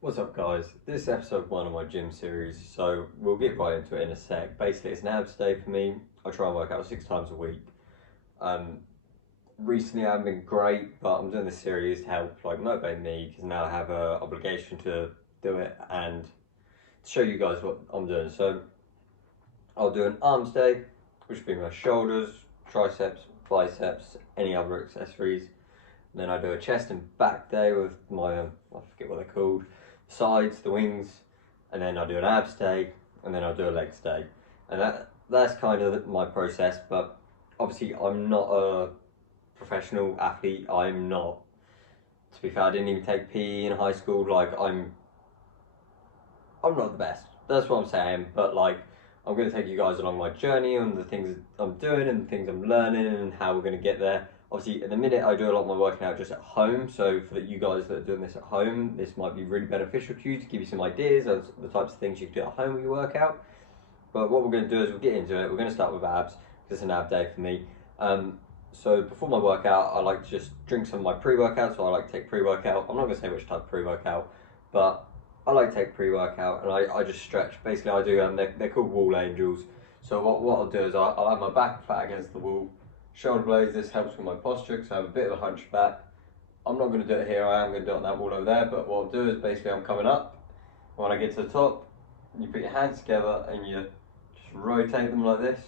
What's up guys? This is episode 1 of my gym series, so we'll get right into it in a sec. Basically it's an abs day for me. I try and work out 6 times a week. Um, Recently I haven't been great, but I'm doing this series to help motivate me because now I have an obligation to do it and to show you guys what I'm doing. So I'll do an arms day, which will be my shoulders, triceps, biceps, any other accessories. And then I do a chest and back day with my, I forget what they're called, sides, the wings, and then I do an abs day, and then I'll do a legs day. And that's kind of my process, but obviously I'm not a professional athlete. I'm not, to be fair, I didn't even take PE in high school. I'm not the best. That's what I'm saying, but I'm going to take you guys along my journey and the things I'm doing and the things I'm learning and how we're going to get there. Obviously, in the minute I do a lot of my working out just at home, so for you guys that are doing this at home, this might be really beneficial to you to give you some ideas of the types of things you can do at home when you work out. But what we're going to do is we'll get into it. We're going to start with abs because it's an ab day for me. So before my workout, I like to just drink some of my pre-workout. So I like to take pre-workout. I'm not going to say which type of pre-workout, but I like to take pre-workout and I just stretch. Basically, I do. They're called wall angels. So what I'll do is I'll have my back flat against the wall, shoulder blades. This helps with my posture because I have a bit of a hunch back. I'm not going to do it here. I am going to do it on that wall over there. But what I'll do is basically I'm coming up. When I get to the top, you put your hands together and you just rotate them like this.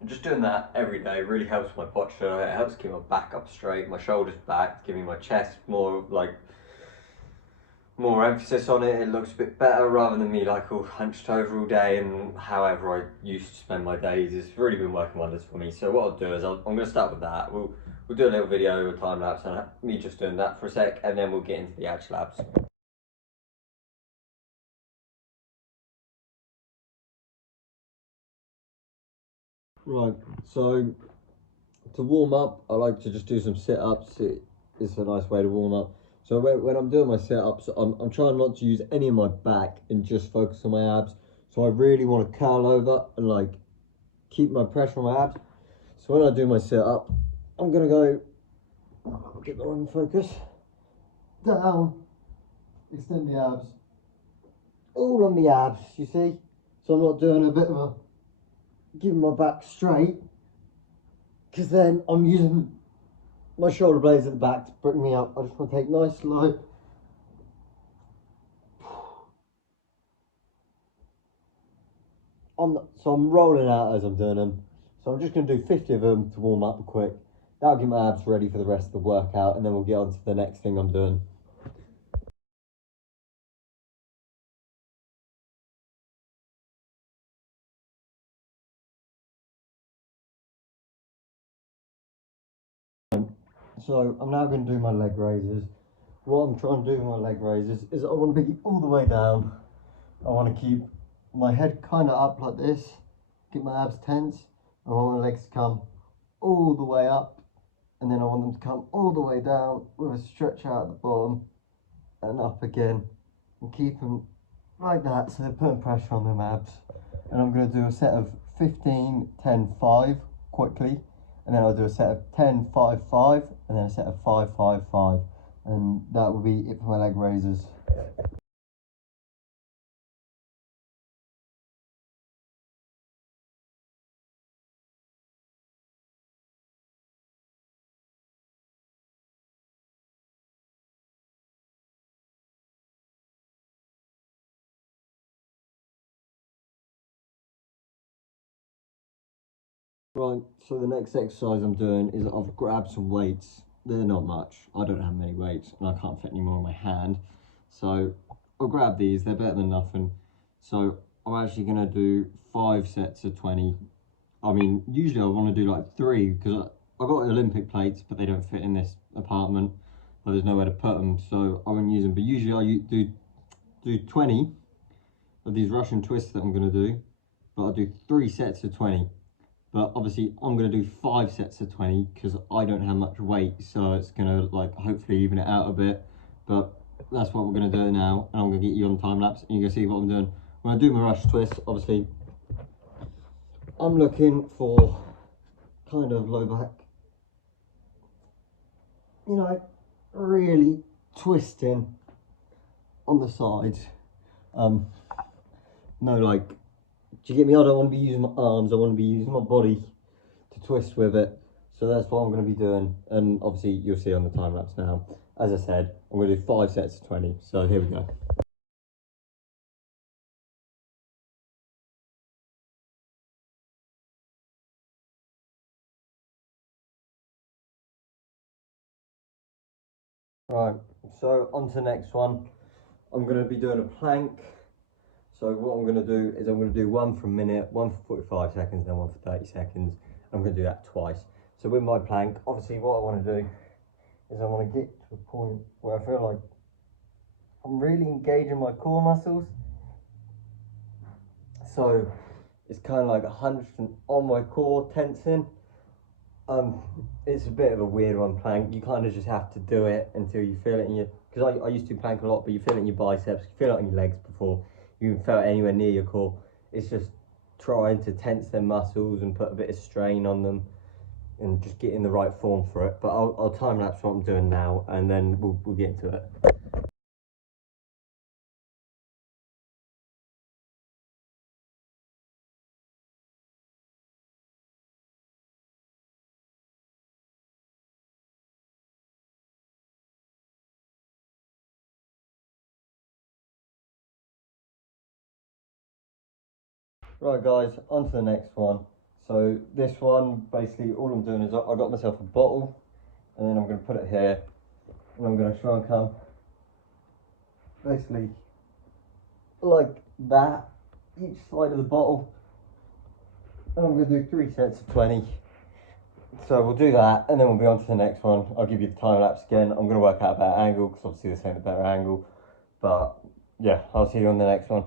And just doing that every day really helps my posture. It helps keep my back up straight, my shoulders back, giving my chest more emphasis on it. It looks a bit better rather than me all hunched over all day and however I used to spend my days. It's really been working wonders for me. So what I'll do is I'm going to start with that. We'll do a little video, a time lapse, and me just doing that for a sec, and then we'll get into the actual abs. Right, so to warm up, I like to just do some sit-ups. It's a nice way to warm up. So when I'm doing my sit-ups, I'm trying not to use any of my back and just focus on my abs. So I really want to curl over and keep my pressure on my abs. So when I do my sit-up, I'm gonna go, get the wrong focus, down, extend the abs, all on the abs, you see? So I'm not doing a bit of a, giving my back straight, because then I'm using my shoulder blades at the back to bring me up. I just want to take nice slow. So I'm rolling out as I'm doing them. So I'm just going to do 50 of them to warm up quick. That'll get my abs ready for the rest of the workout, and then we'll get on to the next thing I'm doing. So I'm now going to do my leg raises. What I'm trying to do with my leg raises is I want to be all the way down. I want to keep my head kind of up like this, get my abs tense. I want my legs to come all the way up, and then I want them to come all the way down with a stretch out at the bottom and up again, and keep them like that so they're putting pressure on them abs. And I'm going to do a set of 15, 10, 5 quickly, and then I'll do a set of 10, 5, 5, and then a set of 5, 5, 5, and that will be it for my leg raises. Right, so the next exercise I'm doing is I've grabbed some weights. They're not much. I don't have many weights and I can't fit any more in my hand. So I'll grab these, they're better than nothing. So I'm actually gonna do 5 sets of 20. I mean, usually I wanna do 3 because I've got Olympic plates, but they don't fit in this apartment, but there's nowhere to put them, so I won't use them. But usually I do 20 of these Russian twists that I'm gonna do, but I'll do 3 sets of 20. But obviously I'm going to do 5 sets of 20 because I don't have much weight, so it's going to hopefully even it out a bit. But that's what we're going to do now, and I'm going to get you on time lapse and you're going to see what I'm doing. When I do my rush twist, obviously I'm looking for kind of low back, really twisting on the sides. No, like, do you get me? I don't want to be using my arms, I want to be using my body to twist with it. So that's what I'm going to be doing, and obviously you'll see on the time lapse now. As I said, I'm going to do 5 sets of 20, so here we go. Right, so on to the next one. I'm going to be doing a plank. So what I'm going to do is I'm going to do one for a minute, one for 45 seconds, then one for 30 seconds. I'm going to do that twice. So with my plank, obviously what I want to do is I want to get to a point where I feel like I'm really engaging my core muscles. So it's kind of like 100% on my core, tensing. It's a bit of a weird one, plank. You kind of just have to do it until you feel it in your, because I used to plank a lot, but you feel it in your biceps, you feel it in your legs before you even felt it anywhere near your core. It's just trying to tense their muscles and put a bit of strain on them and just get in the right form for it. But I'll time lapse what I'm doing now, and then we'll get into it. Right guys, on to the next one. So this one, basically all I'm doing is I got myself a bottle, and then I'm going to put it here, and I'm going to try and come basically like that, each side of the bottle, and I'm going to do 3 sets of 20. So we'll do that, and then we'll be on to the next one. I'll give you the time lapse again. I'm going to work out a better angle, because obviously this ain't a better angle, but yeah, I'll see you on the next one.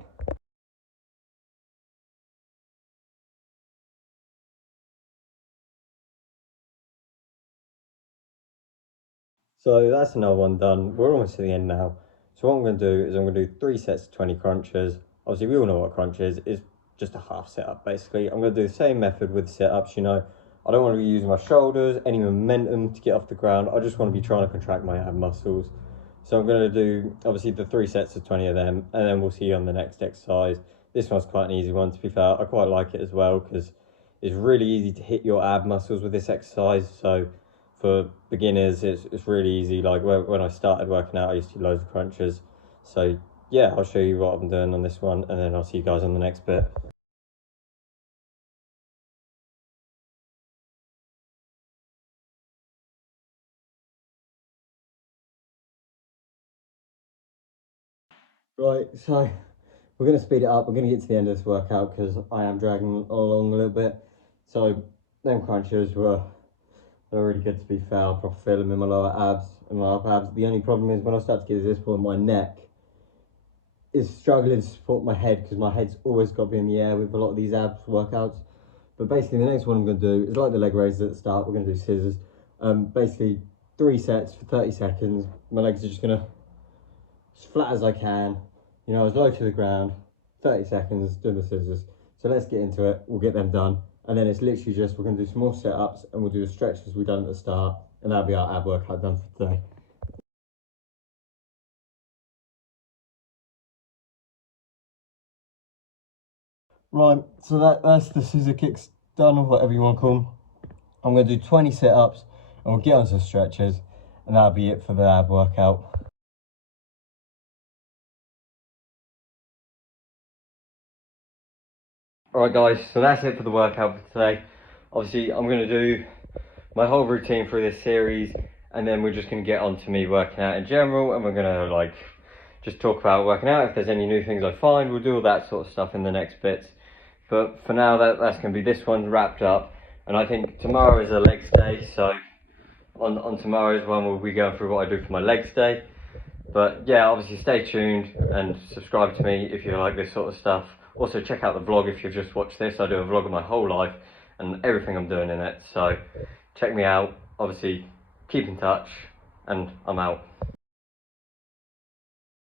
So that's another one done. We're almost to the end now. So what I'm going to do is I'm going to do 3 sets of 20 crunches. Obviously we all know what crunch is. It's just a half setup basically. I'm going to do the same method with sit-ups, you know. I don't want to be using my shoulders, any momentum to get off the ground. I just want to be trying to contract my ab muscles. So I'm going to do obviously the 3 sets of 20 of them, and then we'll see you on the next exercise. This one's quite an easy one, to be fair. I quite like it as well because it's really easy to hit your ab muscles with this exercise. So for beginners, it's really easy. Like when I started working out, I used to do loads of crunches. So yeah, I'll show you what I'm doing on this one, and then I'll see you guys on the next bit. Right, so we're going to speed it up. We're going to get to the end of this workout because I am dragging along a little bit. So them crunches they're really good, to be fair. I proper feel them in my lower abs and my upper abs. The only problem is when I start to get to this point, my neck is struggling to support my head because my head's always got to be in the air with a lot of these abs workouts. But basically the next one I'm going to do is like the leg raises at the start. We're going to do scissors. Basically 3 sets for 30 seconds. My legs are just going to, as flat as I can, you know, as low to the ground, 30 seconds, doing the scissors. So let's get into it. We'll get them done. And then it's literally just, we're going to do some more sit-ups and we'll do the stretches we've done at the start. And that'll be our ab workout done for today. Right, so that's the scissor kicks done, or whatever you want to call them. I'm going to do 20 sit-ups and we'll get on some stretches. And that'll be it for the ab workout. Alright guys, so that's it for the workout for today. Obviously I'm going to do my whole routine through this series, and then we're just going to get on to me working out in general, and we're going to like just talk about working out. If there's any new things I find, we'll do all that sort of stuff in the next bits. But for now, that's going to be this one wrapped up, and I think tomorrow is a legs day, so on tomorrow's one we'll be going through what I do for my legs day. But yeah, obviously stay tuned and subscribe to me if you like this sort of stuff. Also check out the vlog if you've just watched this. I do a vlog of my whole life and everything I'm doing in it. So check me out. Obviously keep in touch, and I'm out.